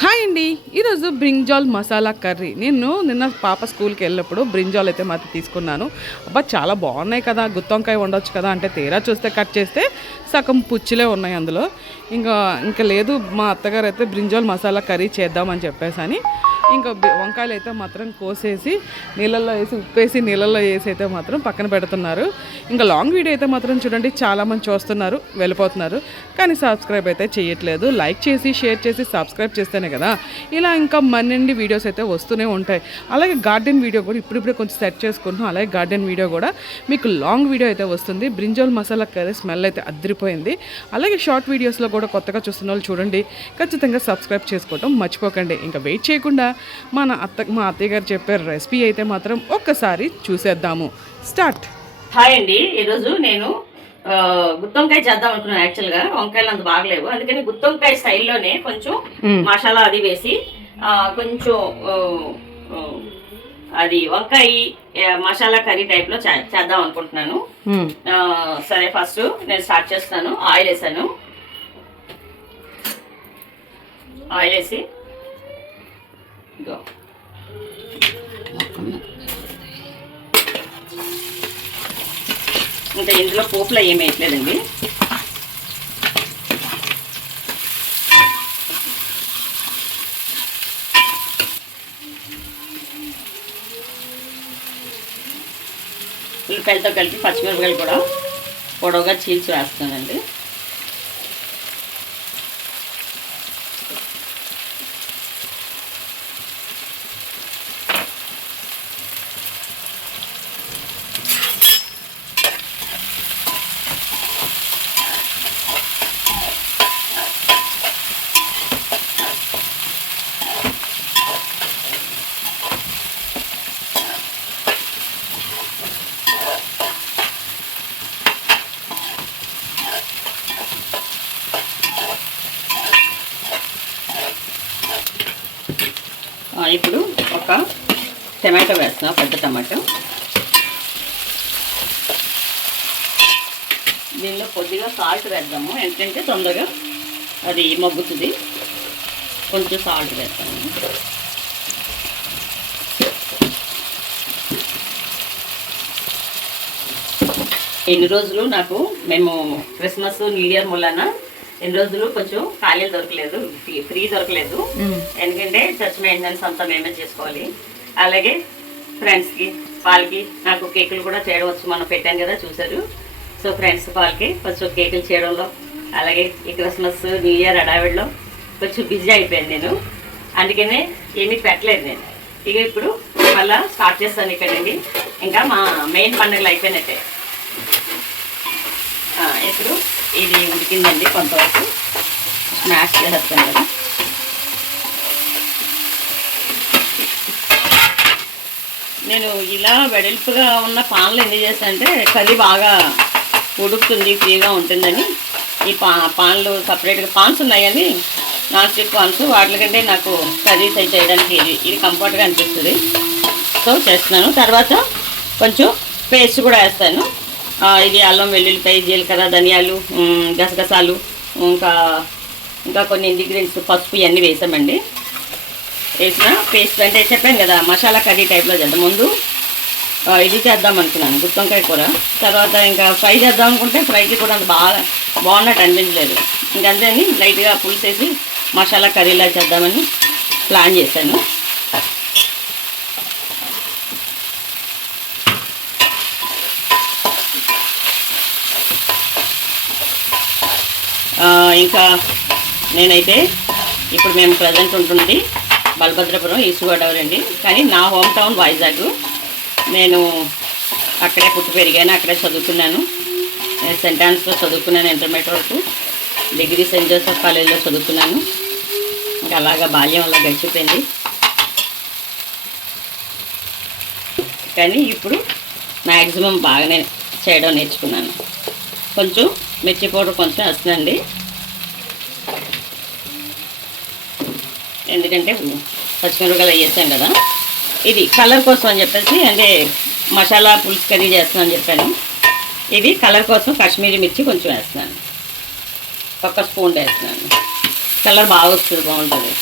Hi అండి. ఈరోజు brinjal masala curry. నేను నిన్న పాప స్కూల్కి వెళ్ళినప్పుడు బ్రింజాల్ అయితే మాత్రం తీసుకున్నాను. అబ్బా చాలా బాగున్నాయి కదా, గుత్తొంకాయ వండొచ్చు కదా అంటే తీరా చూస్తే కట్ చేస్తే సగం పుచ్చులే ఉన్నాయి అందులో. ఇంకా లేదు, మా అత్తగారు అయితే బ్రింజాల్ మసాలా కర్రీ చేద్దామని చెప్పేసి ఇంకా వంకాయలు అయితే మాత్రం కోసేసి నీళ్ళల్లో వేసి ఉప్పేసి నీళ్ళల్లో వేసి అయితే మాత్రం పక్కన పెడుతున్నారు. ఇంకా లాంగ్ వీడియో అయితే మాత్రం చూడండి, చాలామంది చూస్తున్నారు, వెళ్ళిపోతున్నారు, కానీ సబ్స్క్రైబ్ అయితే చేయట్లేదు. లైక్ చేసి షేర్ చేసి సబ్స్క్రైబ్ చేస్తేనే కదా ఇలా ఇంకా మరిన్ని వీడియోస్ అయితే వస్తూనే ఉంటాయి. అలాగే గార్డెన్ వీడియో కూడా ఇప్పుడిప్పుడే కొంచెం సెట్ చేసుకుంటున్నాం. అలాగే గార్డెన్ వీడియో కూడా మీకు లాంగ్ వీడియో అయితే వస్తుంది. బ్రింజాల్ మసాలా కర్రీ స్మెల్ అయితే అదిరిపోయింది. అలాగే షార్ట్ వీడియోస్లో కూడా కొత్తగా చూస్తున్న వాళ్ళు చూడండి, ఖచ్చితంగా సబ్స్క్రైబ్ చేసుకోవటం మర్చిపోకండి. ఇంకా వెయిట్ చేయకుండా మా అత్తయ్య గారు చెప్పే రెసిపీ అయితే మాత్రం ఒక్కసారి చూసేద్దాము. స్టార్ట్. హాయ్ అండి. ఈరోజు నేను గుత్తొంకాయ చేద్దాం అనుకున్నాను. యాక్చువల్గా వంకాయలు అంత బాగలేవు, అందుకని గుత్తొంకాయ స్టైల్లోనే కొంచెం మసాలా అది వేసి కొంచెం అది వంకాయ మసాలా కర్రీ టైప్లో చేద్దాం అనుకుంటున్నాను. సరే, ఫస్ట్ నేను స్టార్ట్ చేస్తాను. ఆయిల్ వేసాను. ఆయిల్ వేసి ఇంకా ఇందులో పోపులో ఏమి వేయట్లేదండి. ఉల్లిపాయలతో కలిపి పచ్చిమిరపకాయలు కూడా పొడవుగా చీల్చి వేస్తానండి. ఇప్పుడు ఒక టమాటో వేస్తున్నాం, పెద్ద టమాటో. దీనిలో కొద్దిగా సాల్ట్ వేద్దాము, ఎందుకంటే తొందరగా అది మగ్గుతుంది. కొంచెం సాల్ట్ వేస్తాము. ఎన్ని రోజులు మేము క్రిస్మస్ న్యూ ఇయర్ మూలన ఎన్ని రోజులు కొంచెం ఖాళీలు దొరకలేదు, ఫ్రీ దొరకలేదు. ఎందుకంటే చర్చ్ మెయింటెనెన్స్ అంతా మేమే చేసుకోవాలి. అలాగే ఫ్రెండ్స్కి వాళ్ళకి నాకు కేకులు కూడా చేయడం వచ్చు, మనం పెట్టాను కదా చూసారు. సో ఫ్రెండ్స్ వాళ్ళకి కొంచెం కేకులు చేయడంలో, అలాగే ఈ క్రిస్మస్ న్యూ ఇయర్ హడావిడిలో కొంచెం బిజీ అయిపోయాను నేను. అందుకనే ఏమీ పెట్టలేదు నేను. ఇక ఇప్పుడు మళ్ళీ స్టార్ట్ చేస్తాను ఇక్కడండి. ఇంకా మా మెయిన్ పండుగలు అయిపోయినట్టే. ఇప్పుడు ఇది ఉడికిందండి, కొంతవరకు స్మాష్ చేసేస్తాను కదా. నేను ఇలా వెడల్పుగా ఉన్న పాన్లు ఎందుకు చేస్తానంటే కర్రీ బాగా ఉడుకుతుంది, ఫ్రీగా ఉంటుందని. ఈ పాన్లు సపరేట్గా పాన్స్ ఉన్నాయని, నాన్ స్టిక్ పాన్స్, వాటికంటే నాకు కర్రీస్ అయితే చేయడానికి ఇది కంఫర్ట్గా అనిపిస్తుంది. సో చేస్తున్నాను. తర్వాత కొంచెం పేస్ట్ కూడా వేస్తాను. ఇది అల్లం వెల్లుల్లిపాయ, జీలకర్ర, ధనియాలు, గసగసాలు, ఇంకా కొన్ని ఇంగ్రీడియంట్స్, పసుపు ఇవన్నీ వేసామండి. వేసిన పేస్ట్ అంటే చెప్పాను కదా మసాలా కర్రీ టైప్లో చేద్దాం. ముందు ఇది చేద్దాం అనుకున్నాను, గుత్తొంకాయ కూర. తర్వాత ఇంకా ఫ్రై చేద్దాం అనుకుంటే ఫ్రైకి కూడా అంత బాగున్నట్టు అనిపించలేదు. ఇంకంతే అని లైట్గా పులుసేసి మసాలా కర్రీలా చేద్దామని ప్లాన్ చేశాను. ఇంకా నేనైతే ఇప్పుడు మేము ప్రజెంట్ ఉంటుంది బలభద్రపురం, ఈస్ట్ గోదావరి అండి. కానీ నా హోమ్ టౌన్ వైజాగ్. నేను అక్కడే పుట్టి పెరిగాను, అక్కడే చదువుకున్నాను. సెంట్ ఆన్స్లో చదువుకున్నాను ఇంటర్మీడియట్ వరకు. డిగ్రీ సెయింట్ జోసెఫ్ కాలేజ్లో చదువుకున్నాను. ఇంకా అలాగా బాల్యం అలా గడిచిపోయింది. కానీ ఇప్పుడు మ్యాక్సిమం బాగానే చేయడం నేర్చుకున్నాను. కొంచెం మిర్చి పౌడర్ కొంచెం వేస్తుందండి, ఎందుకంటే పచ్చిమిరపకాయలు వేసాం కదా. ఇది కలర్ కోసం అని చెప్పేసి, అంటే మసాలా పులుసు కర్రీ చేస్తున్నాను చెప్పాను. ఇది కలర్ కోసం కాశ్మీరీ మిర్చి కొంచెం వేస్తున్నాను, ఒక స్పూన్ వేస్తున్నాను. కలర్ బాగా వస్తుంది, బాగుంటుంది.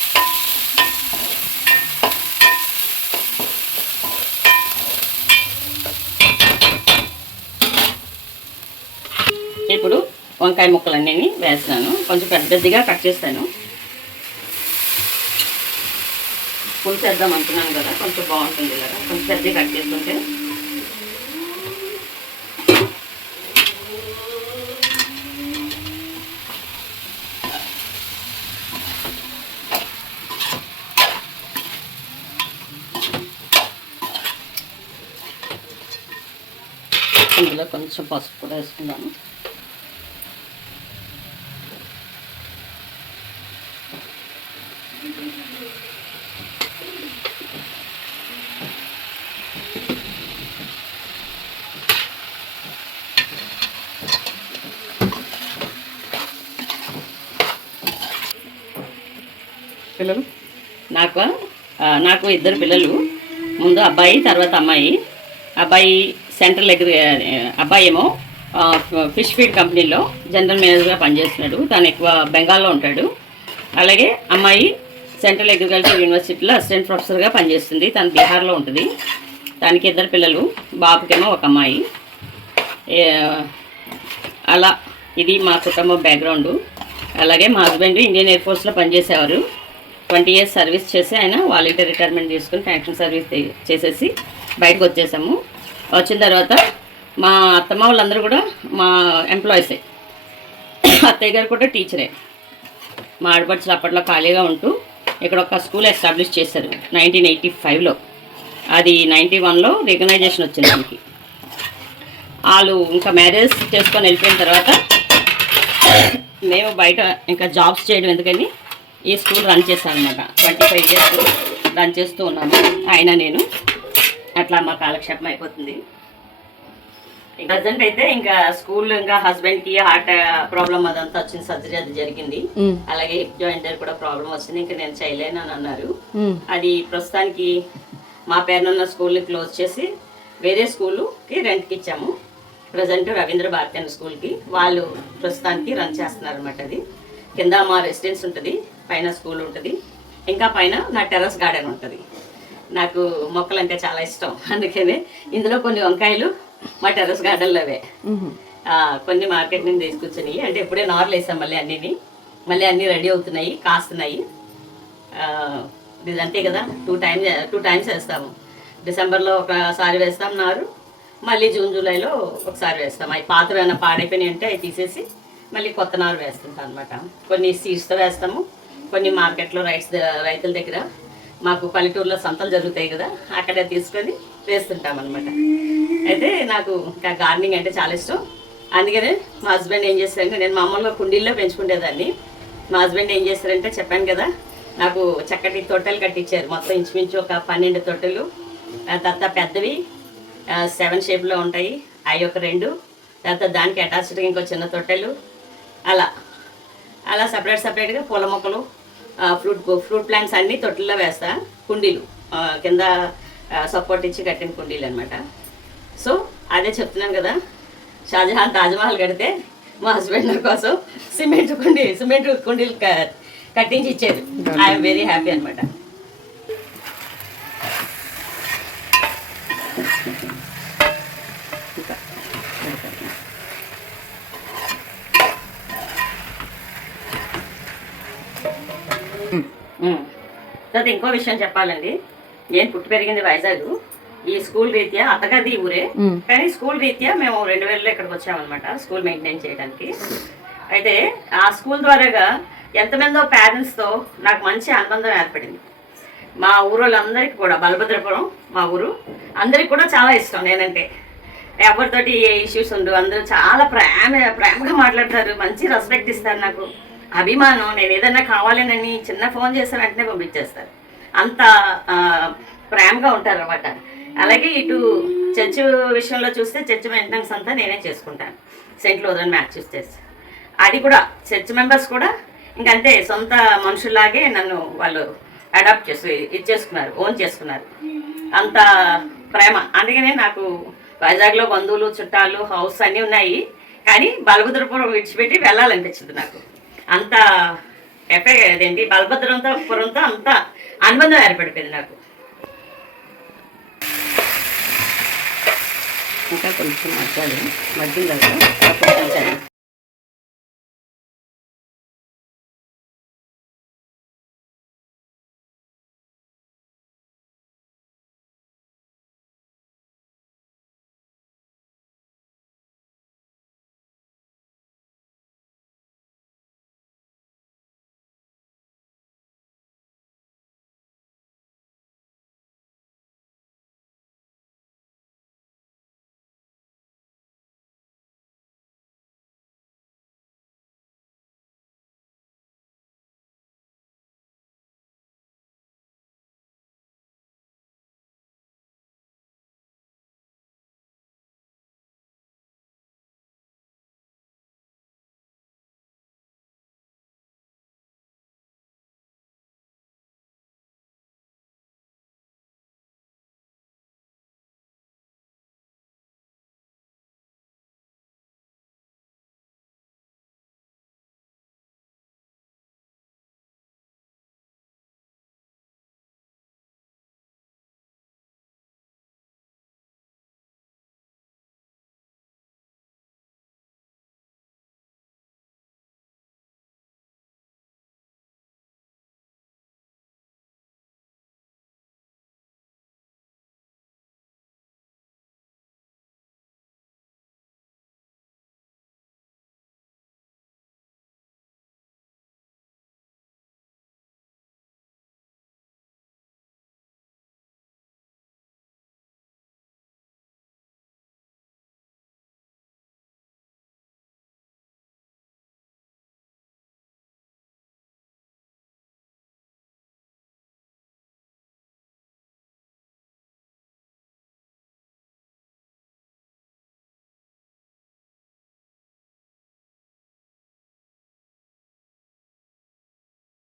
వంకాయ ముక్కలన్నీ వేస్తాను. కొంచెం పెద్దదిగా కట్ చేస్తాను. పులుసు వేద్దాం అనుకున్నాను కదా, కొంచెం బాగుంటుంది కదా, కొంచెం పెద్దగా కట్ చేసుకుంటే. ఇందులో కొంచెం పసుపు కూడా వేసుకుందాము. పిల్లలు నాకు ఇద్దరు పిల్లలు. ముందు అబ్బాయి, తర్వాత అమ్మాయి. అబ్బాయి సెంట్రల్ అబ్బాయి ఏమో ఫిష్ ఫీడ్ కంపెనీలో జనరల్ మేనేజర్గా పనిచేస్తున్నాడు. తను ఎక్కువ బెంగాల్లో ఉంటాడు. అలాగే అమ్మాయి సెంట్రల్ అగ్రికల్చర్ యూనివర్సిటీలో అసిస్టెంట్ ప్రొఫెసర్గా పనిచేస్తుంది. తను బీహార్లో ఉంటుంది. తనకి ఇద్దరు పిల్లలు, బాబుకేమో ఒక అమ్మాయి. అలా ఇది మా కుటుంబం బ్యాక్గ్రౌండు. అలాగే మా హస్బెండ్ ఇండియన్ ఎయిర్ ఫోర్స్లో పనిచేసేవారు. 20 years సర్వీస్ చేసి ఆయన వాలంటీర్ రిటైర్మెంట్ తీసుకుని ఫ్యాక్షన్ సర్వీస్ చేసేసి బయటకు వచ్చేసాము. వచ్చిన తర్వాత మా అత్తమ్మ వాళ్ళందరూ కూడా మా ఎంప్లాయీసే. అత్తయ్య గారు కూడా టీచరే. మా ఆడపడుచులు అప్పట్లో ఖాళీగా ఉంటూ ఇక్కడ ఒక స్కూల్ ఎస్టాబ్లిష్ చేశారు 1985లో. అది 91లో రికగ్నైజేషన్ వచ్చింది దానికి. వాళ్ళు ఇంకా మ్యారేజ్ చేసుకొని వెళ్ళిపోయిన తర్వాత మేము బయట ఇంకా జాబ్స్ చేయడం ఎందుకని ఈ స్కూల్ రన్ చేశాను అనమాట. 25 years రన్ చేస్తూ ఉన్నాము ఆయన నేను. అట్లా మా కాలక్షేపం అయిపోతుంది. ప్రజెంట్ అయితే ఇంకా స్కూల్ ఇంకా హస్బెండ్కి హార్ట్ ప్రాబ్లం అదంతా వచ్చింది, సర్జరీ అది జరిగింది. అలాగే హిప్ జాయింట్ కూడా ప్రాబ్లం వచ్చింది. ఇంకా నేను చేయలేను అని అన్నారు. అది ప్రస్తుతానికి మా పేరునున్న స్కూల్ని క్లోజ్ చేసి వేరే స్కూల్కి రెంట్కి ఇచ్చాము. ప్రజెంట్ రవీంద్ర భారతి అనే స్కూల్కి వాళ్ళు ప్రస్తుతానికి రన్ చేస్తున్నారు అనమాట. అది కింద మా రెసిడెన్స్ ఉంటుంది, పైన స్కూల్ ఉంటుంది, ఇంకా పైన నా టెర్రస్ గార్డెన్ ఉంటుంది. నాకు మొక్కలు అంటే చాలా ఇష్టం. అందుకనే ఇందులో కొన్ని వంకాయలు మా టెర్రస్ గార్డెన్లోవే, కొన్ని మార్కెట్ నుంచి తీసుకొచ్చినాయి. అంటే ఇప్పుడే నార్లు వేసాం మళ్ళీ అన్నీ రెడీ అవుతున్నాయి, కాస్తున్నాయి. ఇది అంతే కదా, టూ టైమ్స్ వేస్తాము. డిసెంబర్లో ఒకసారి వేస్తాం నారు, మళ్ళీ జూన్ జూలైలో ఒకసారి వేస్తాం. అవి పాత్ర ఏమైనా పాడైపోయినాయి అంటే అవి తీసేసి మళ్ళీ కొత్త నారు వేస్తుంటాం అనమాట. కొన్ని సీడ్స్తో వేస్తాము, కొన్ని మార్కెట్లో రైతుల దగ్గర మాకు పల్లెటూరులో సంతలు జరుగుతాయి కదా, అక్కడే తీసుకొని వేస్తుంటాం అనమాట. అయితే నాకు ఇంకా గార్డెనింగ్ అంటే చాలా ఇష్టం. అందుకనే మా హస్బెండ్ ఏం చేస్తారంటే, నేను మామూలుగా కుండీల్లో పెంచుకునేదాన్ని. మా హస్బెండ్ ఏం చేస్తారంటే చెప్పాను కదా, నాకు చక్కటి తొట్టెలు కట్టించారు. మొత్తం ఇంచుమించు ఒక 12 తొట్టెలు. తర్వాత పెద్దవి 7 షేప్లో ఉంటాయి, అవి ఒక 2. తర్వాత దానికి అటాచ్డ్గా ఇంకో చిన్న తొట్టెలు. అలా సపరేట్గా పూల మొక్కలు, ఫ్రూట్ ప్లాంట్స్ అన్నీ తొట్టెల్లో వేస్తా. కుండీలు కింద సపోర్ట్ ఇచ్చి కట్టిన కుండీలు అనమాట. సో అదే చెప్తున్నాను కదా, షాజహాన్ తాజ్మహల్ కడితే మా హస్బెండ్ కోసం సిమెంట్ కుండీలు కట్టించి ఇచ్చారు. ఐఎమ్ వెరీ హ్యాపీ అనమాట. తర్వాత ఇంకో విషయం చెప్పాలండి, నేను పుట్టి పెరిగింది వైజాగ్. ఈ స్కూల్ రీత్యా అత్తగారి ఊరే, కానీ స్కూల్ రీత్యా మేము 2000లో ఇక్కడికి వచ్చామన్నమాట స్కూల్ మెయింటైన్ చేయడానికి. అయితే ఆ స్కూల్ ద్వారాగా ఎంతమందో పేరెంట్స్తో నాకు మంచి అనుబంధం ఏర్పడింది. మా ఊరు వాళ్ళందరికీ కూడా, బలభద్రపురం మా ఊరు, అందరికి కూడా చాలా ఇష్టం నేనంటే. ఎవరితోటి ఏ ఇష్యూస్ ఉండవు, అందరూ చాలా ప్రేమగా మాట్లాడతారు, మంచి రెస్పెక్ట్ ఇస్తారు, నాకు అభిమానం. నేను ఏదైనా కావాలని చిన్న ఫోన్ చేస్తాను వెంటనే పంపించేస్తారు, అంత ప్రేమగా ఉంటారు అనమాట. అలాగే ఇటు చర్చ్ విషయంలో చూస్తే చర్చ్ మెయింటెనెన్స్ అంతా నేనే చేసుకుంటాను. Saint Lutheran Matthews. అది కూడా చర్చ్ మెంబర్స్ కూడా ఇంకంతే సొంత మనుషుల్లాగే నన్ను వాళ్ళు అడాప్ట్ ఇచ్చేసుకున్నారు, ఓన్ చేసుకున్నారు. అంత ప్రేమ. అందుకనే నాకు వైజాగ్లో బంధువులు, చుట్టాలు, హౌస్ అన్నీ ఉన్నాయి, కానీ బలభద్రపురం విడిచిపెట్టి వెళ్ళాలనిపించింది నాకు. అంత అదేంటి బలభద్రంపురంతో అంత అనుబంధం ఏర్పడిపోయింది నాకు. ఇంకా కొంచెం మగ్గింది